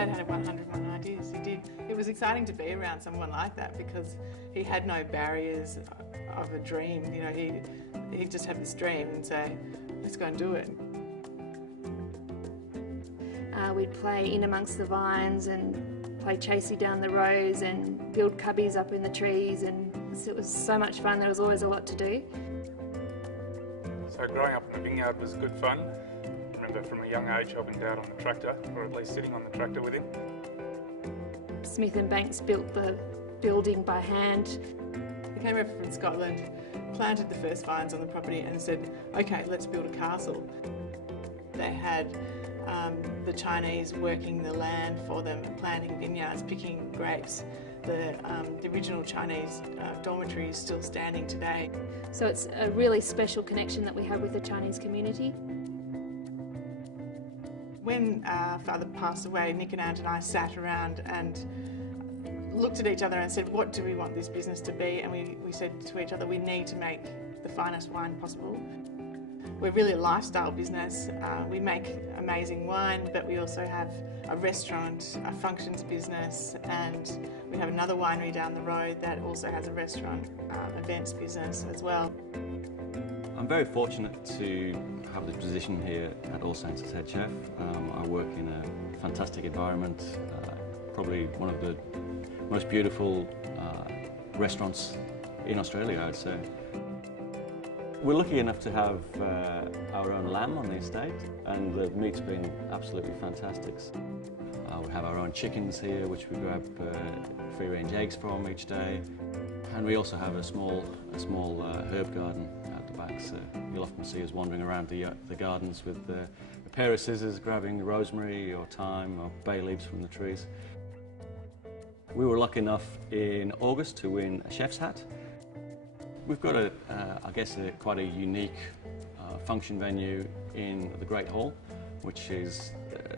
Dad had 101 ideas, he did. It was exciting to be around someone like that because he had no barriers of a dream. You know, he'd just have this dream and say, let's go and do it. We'd play in amongst the vines and play chasey down the rows and build cubbies up in the trees, and it was so much fun. There was always a lot to do. So growing up in the vineyard was good fun. I remember from a young age helping Dad on the tractor, or at least sitting on the tractor with him. Smith and Banks built the building by hand. They came over from Scotland, planted the first vines on the property and said, okay, let's build a castle. They had the Chinese working the land for them, planting vineyards, picking grapes. The original Chinese dormitory is still standing today. So it's a really special connection that we have with the Chinese community. When Father passed away, Nick and Aunt and I sat around and looked at each other and said, what do we want this business to be? And we said to each other, we need to make the finest wine possible. We're really a lifestyle business. We make amazing wine, but we also have a restaurant, a functions business, and we have another winery down the road that also has a restaurant, events business as well. I'm very fortunate to have the position here at All Saints as head chef. I work in a fantastic environment, probably one of the most beautiful restaurants in Australia, I'd say. We're lucky enough to have our own lamb on the estate, and the meat's been absolutely fantastic. We have our own chickens here, which we grab free-range eggs from each day, and we also have a small herb garden out the back. So you'll often see us wandering around the gardens with a pair of scissors, grabbing rosemary or thyme or bay leaves from the trees. We were lucky enough in August to win a chef's hat. We've got I guess quite a unique function venue in the Great Hall, which is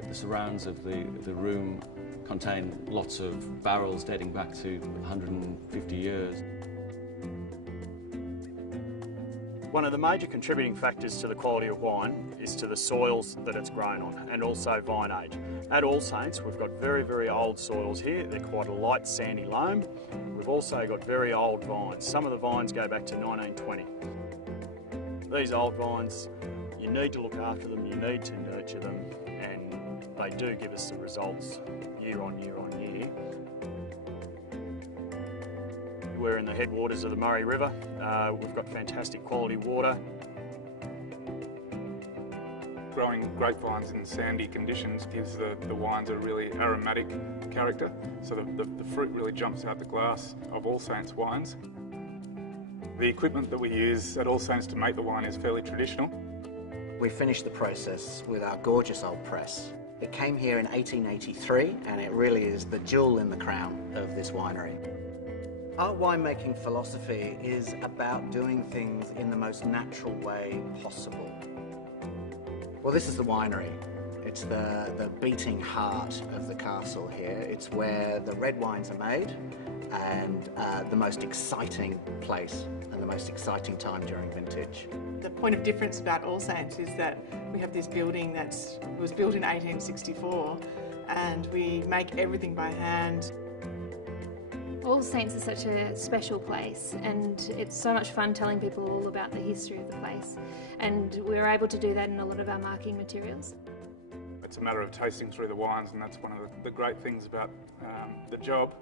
the surrounds of the room contain lots of barrels dating back to 150 years. One of the major contributing factors to the quality of wine is to the soils that it's grown on, and also vine age. At All Saints, we've got very, very old soils here. They're quite a light sandy loam. We've also got very old vines. Some of the vines go back to 1920. These old vines, you need to look after them, you need to nurture them, and they do give us the results year on year on year. We're in the headwaters of the Murray River. We've got fantastic quality water. Growing grapevines in sandy conditions gives the wines a really aromatic character, so the fruit really jumps out the glass of All Saints wines. The equipment that we use at All Saints to make the wine is fairly traditional. We finished the process with our gorgeous old press. It came here in 1883, and it really is the jewel in the crown of this winery. Our winemaking philosophy is about doing things in the most natural way possible. Well, this is the winery. It's the beating heart of the castle here. It's where the red wines are made, and the most exciting place and the most exciting time during vintage. The point of difference about All Saints is that we have this building that was built in 1864, and we make everything by hand. All Saints is such a special place, and it's so much fun telling people all about the history of the place, and we're able to do that in a lot of our marketing materials. It's a matter of tasting through the wines, and that's one of the great things about the job.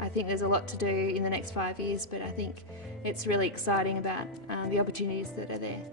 I think there's a lot to do in the next 5 years, but I think it's really exciting about the opportunities that are there.